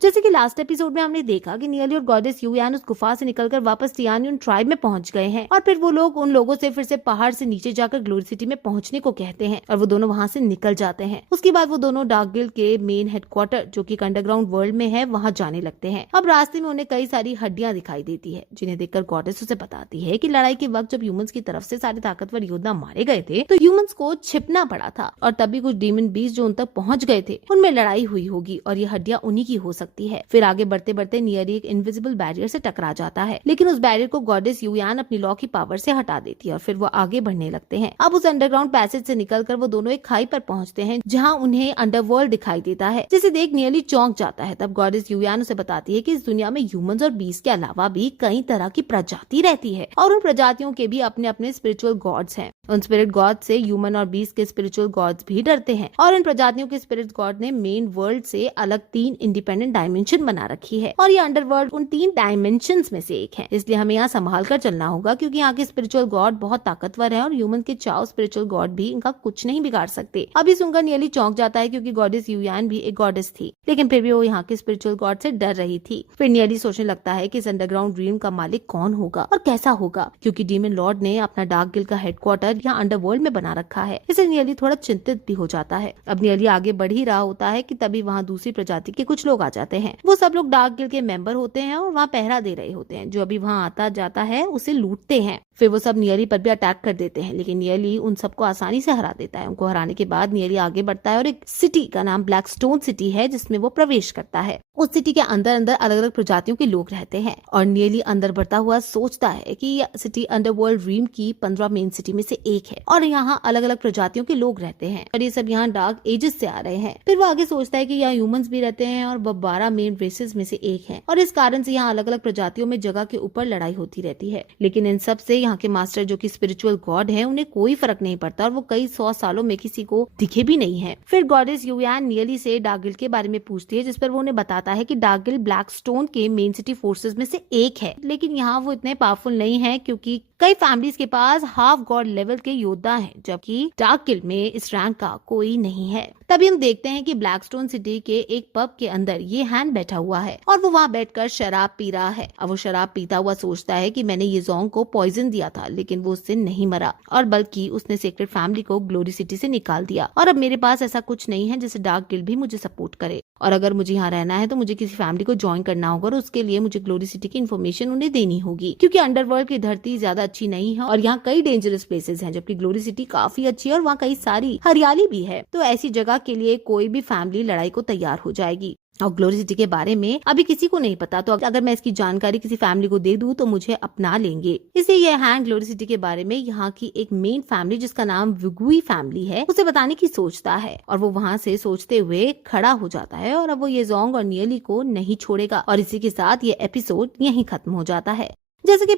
जैसे कि last episode में हमने देखा कि नियली और गॉडेस युयान उस गुफा से निकलकर वापस टियान्यून ट्राइब में पहुंच गए हैं और फिर वो लोग उन लोगों से फिर से पहाड़ से नीचे जाकर ग्लोरी सिटी में पहुंचने को कहते हैं और वो दोनों वहां से निकल जाते हैं। उसके बाद वो दोनों डार्क गिल्ड के मेन हेडक्वार्टर जो कि अंडरग्राउंड वर्ल्ड में है वहां जाने लगते हैं। अब रास्ते में उन्हें कई सारी हड्डियां दिखाई देती है जिन्हें देखकर गॉडेस उसे बताती है कि लड़ाई के वक्त जब ह्यूमंस की तरफ से सारे ताकतवर योद्धा मारे गए थे तो ह्यूमंस को छिपना पड़ा था और तभी कुछ डीमन बीस्ट जो उन तक पहुंच गए थे उनमें लड़ाई हुई होगी और ये हड्डियां उन्हीं की हो सकती है। फिर आगे बढ़ते बढ़ते नियली एक इनविजिबल बैरियर से टकरा जाता है लेकिन उस बैरियर को गॉडेस युयान अपनी लॉ की पावर से हटा देती है और फिर वो आगे बढ़ने लगते हैं। अब उस अंडरग्राउंड पैसेज से निकलकर वो दोनों एक खाई पर पहुंचते हैं जहां उन्हें अंडरवर्ल्ड दिखाई देता है जिसे देख नियली चौंक जाता है। तब गॉडेस युयान उसे बताती है कि इस दुनिया में ह्यूमंस और बीस्ट के अलावा भी कई तरह की प्रजाति रहती है और उन प्रजातियों के भी अपने अपने स्पिरिचुअल गॉड्स हैं। उन स्पिरिट गॉड से ह्यूमन और बीस्ट के स्पिरिचुअल गॉड्स भी डरते हैं और इन प्रजातियों के स्पिरिट गॉड ने मेन वर्ल्ड से अलग 3 इंडिपेंडेंट डायमेंशन बना रखी है और ये अंडरवर्ल्ड उन 3 डायमेंशंस में से एक है। इसलिए हमें यहाँ संभाल कर चलना होगा क्योंकि यहाँ के स्पिरिचुअल गॉड बहुत ताकतवर है और ह्यूमन के चाओ स्पिरिचुअल गॉड भी इनका कुछ नहीं बिगाड़ सकते। अभी सुनकर नियली चौंक जाता है क्योंकि गॉडेस युयान भी एक गॉडेस थी लेकिन फिर भी वो यहाँ के स्पिरिचुअल गॉड से डर रही थी। फिर नियली सोचने लगता है कि इस अंडरग्राउंड रीम का मालिक कौन होगा और कैसा होगा क्योंकि डीमन लॉर्ड ने अपना डार्क गिल्ड का हेडक्वार्टर यहाँ अंडरवर्ल्ड में बना रखा है। इसे नियली थोड़ा चिंतित भी हो जाता है। अब नियली आगे बढ़ ही रहा होता है कि तभी वहाँ दूसरी प्रजाति के कुछ लोग आ जाते हैं। वो सब लोग डार्क गिल्ड के मेंबर होते हैं और वहाँ पहरा दे रहे होते हैं। जो अभी वहाँ आता जाता है उसे लूटते हैं। फिर वो सब नियली पर भी अटैक कर देते हैं लेकिन नियली उन सबको आसानी से हरा देता है। उनको हराने के बाद नियली आगे बढ़ता है और एक सिटी का नाम ब्लैकस्टोन सिटी है जिसमें वो प्रवेश करता है। उस सिटी के अंदर अंदर अलग अलग प्रजातियों के लोग रहते हैं और नियली अंदर बढ़ता हुआ सोचता है कि यह सिटी अंडरवर्ल्ड रीम की 15 मेन सिटी में से एक है और यहाँ अलग अलग प्रजातियों के लोग रहते हैं और ये सब यहाँ डार्क एजेस से आ रहे हैं। फिर वो आगे सोचता है कि यहाँ ह्यूमंस भी रहते हैं और 12 मेन रेसेस में से एक है और इस कारण से यहाँ अलग अलग प्रजातियों में जगह के ऊपर लड़ाई होती रहती है। लेकिन इन सब से यहाँ के मास्टर जो कि स्पिरिचुअल गॉड है उन्हें कोई फर्क नहीं पड़ता और वो कई 100 सालों में किसी को दिखे भी नहीं है। फिर गॉडेस युयान नियली से डार्क गिल्ड के बारे में पूछती है जिस पर वो उन्हें बताता है कि डार्क गिल्ड ब्लैकस्टोन के मेन सिटी फोर्सेस में से एक है लेकिन यहाँ वो इतने पावरफुल नहीं है क्योंकि कई फैमिलीज के पास हाफ गॉड लेवल के योद्धा हैं जबकि डार्क गिल्ड में इस रैंक का कोई नहीं है। तभी हम देखते हैं कि ब्लैकस्टोन सिटी के एक पब के अंदर ये हैन बैठा हुआ है और वो वहाँ बैठकर शराब पी रहा है। अब वो शराब पीता हुआ सोचता है कि मैंने ये जोंग को पॉइजन दिया था लेकिन वो उससे नहीं मरा और बल्कि उसने सीक्रेट फैमिली को ग्लोरी सिटी से निकाल दिया और अब मेरे पास ऐसा कुछ नहीं है जिससे डार्क गिल्ड भी मुझे सपोर्ट करे और अगर मुझे यहाँ रहना है तो मुझे किसी फैमिली को ज्वाइन करना होगा और उसके लिए मुझे ग्लोरी सिटी की इन्फॉर्मेशन उन्हें देनी होगी क्योंकि अंडरवर्ल्ड की धरती ज्यादा अच्छी नहीं है और यहाँ कई डेंजरस प्लेसेस हैं जबकि ग्लोरी सिटी काफी अच्छी है और वहाँ कई सारी हरियाली भी है। तो ऐसी जगह के लिए कोई भी फैमिली लड़ाई को तैयार हो जाएगी और ग्लोरी सिटी के बारे में अभी किसी को नहीं पता तो अगर मैं इसकी जानकारी किसी फैमिली को दे दूं तो मुझे अपना लेंगे। इसलिए यह हैंड ग्लोरी सिटी के बारे में यहाँ की एक मेन फैमिली जिसका नाम विगुई फैमिली है उसे बताने की सोचता है और वो वहाँ से सोचते हुए खड़ा हो जाता है और अब वो ये जोंग और नियली को नहीं छोड़ेगा और इसी के साथ ये एपिसोड यहीं खत्म हो जाता है। जैसे कि